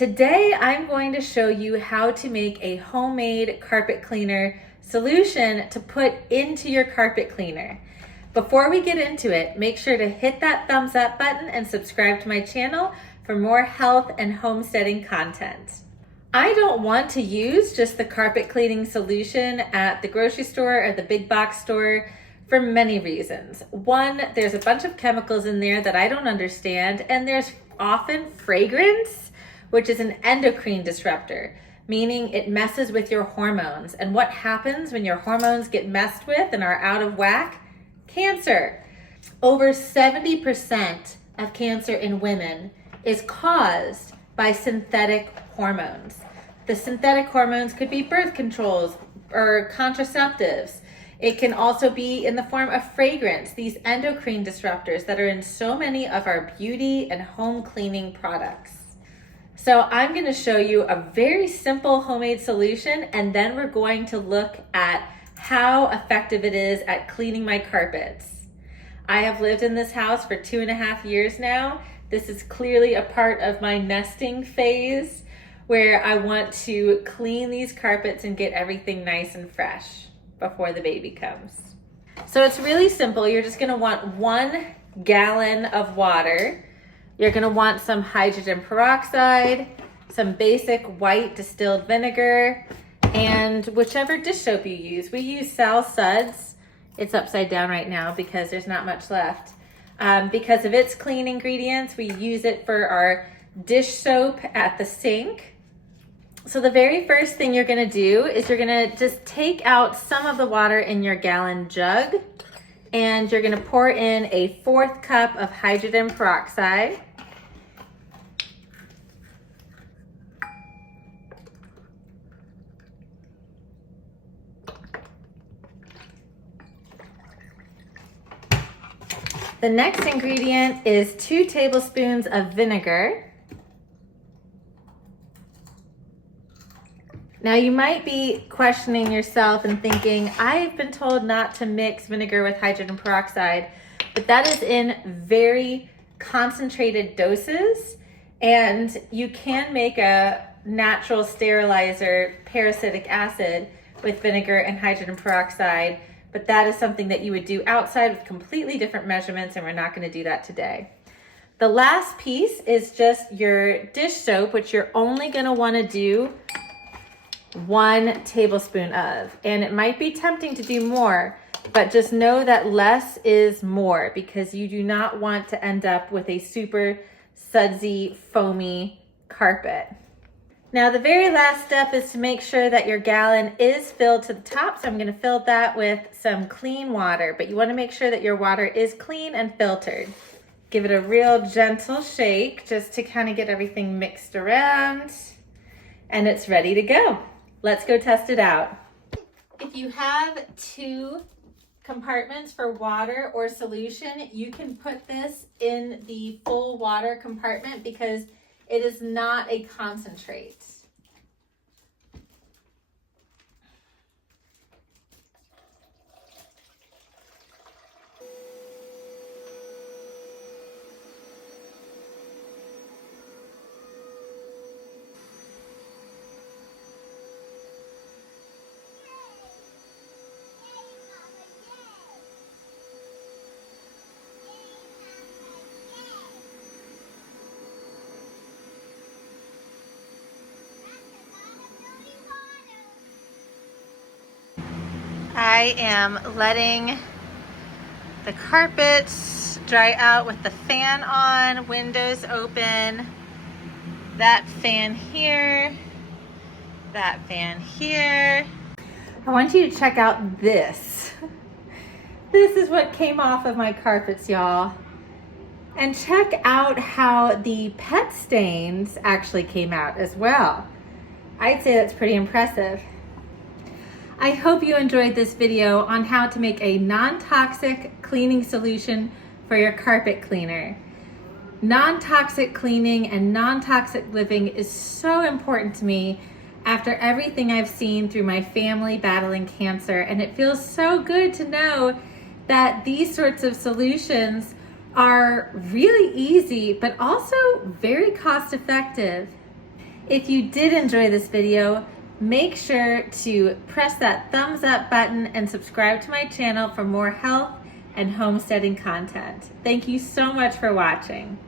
Today I'm going to show you how to make a homemade carpet cleaner solution to put into your carpet cleaner. Before we get into it, make sure to hit that thumbs up button and subscribe to my channel for more health and homesteading content. I don't want to use just the carpet cleaning solution at the grocery store or the big box store for many reasons. One, there's a bunch of chemicals in there that I don't understand, and there's often fragrance, which is an endocrine disruptor, meaning it messes with your hormones. And what happens when your hormones get messed with and are out of whack? Cancer. Over 70% of cancer in women is caused by synthetic hormones. The synthetic hormones could be birth controls or contraceptives. It can also be in the form of fragrance, these endocrine disruptors that are in so many of our beauty and home cleaning products. So I'm going to show you a very simple homemade solution, and then we're going to look at how effective it is at cleaning my carpets. I have lived in this house for 2.5 years now. This is clearly a part of my nesting phase where I want to clean these carpets and get everything nice and fresh before the baby comes. So it's really simple. You're just going to want 1 gallon of water. You're going to want some hydrogen peroxide, some basic white distilled vinegar, and whichever dish soap you use. We use Suds. It's upside down right now because there's not much left. Because of its clean ingredients, we use it for our dish soap at the sink. So the very first thing you're going to do is you're going to just take out some of the water in your gallon jug, and you're going to pour in a 1/4 cup of hydrogen peroxide. The next ingredient is 2 tablespoons of vinegar. Now you might be questioning yourself and thinking, I've been told not to mix vinegar with hydrogen peroxide, but that is in very concentrated doses, and you can make a natural sterilizer, parasitic acid, with vinegar and hydrogen peroxide, but that is something that you would do outside with completely different measurements, and we're not going to do that today. The last piece is just your dish soap, which you're only going to want to do 1 tablespoon of. And it might be tempting to do more, but just know that less is more, because you do not want to end up with a super sudsy, foamy carpet. Now the very last step is to make sure that your gallon is filled to the top. So I'm going to fill that with some clean water, but you want to make sure that your water is clean and filtered. Give it a real gentle shake just to kind of get everything mixed around, and it's ready to go. Let's go test it out. If you have 2 compartments for water or solution, you can put this in the full water compartment because it is not a concentrate. I am letting the carpets dry out with the fan on, windows open, that fan here, that fan here. I want you to check out this. This is what came off of my carpets, y'all. And check out how the pet stains actually came out as well. I'd say that's pretty impressive. I hope you enjoyed this video on how to make a non-toxic cleaning solution for your carpet cleaner. Non-toxic cleaning and non-toxic living is so important to me after everything I've seen through my family battling cancer, and it feels so good to know that these sorts of solutions are really easy, but also very cost effective. If you did enjoy this video, make sure to press that thumbs up button and subscribe to my channel for more health and homesteading content. Thank you so much for watching.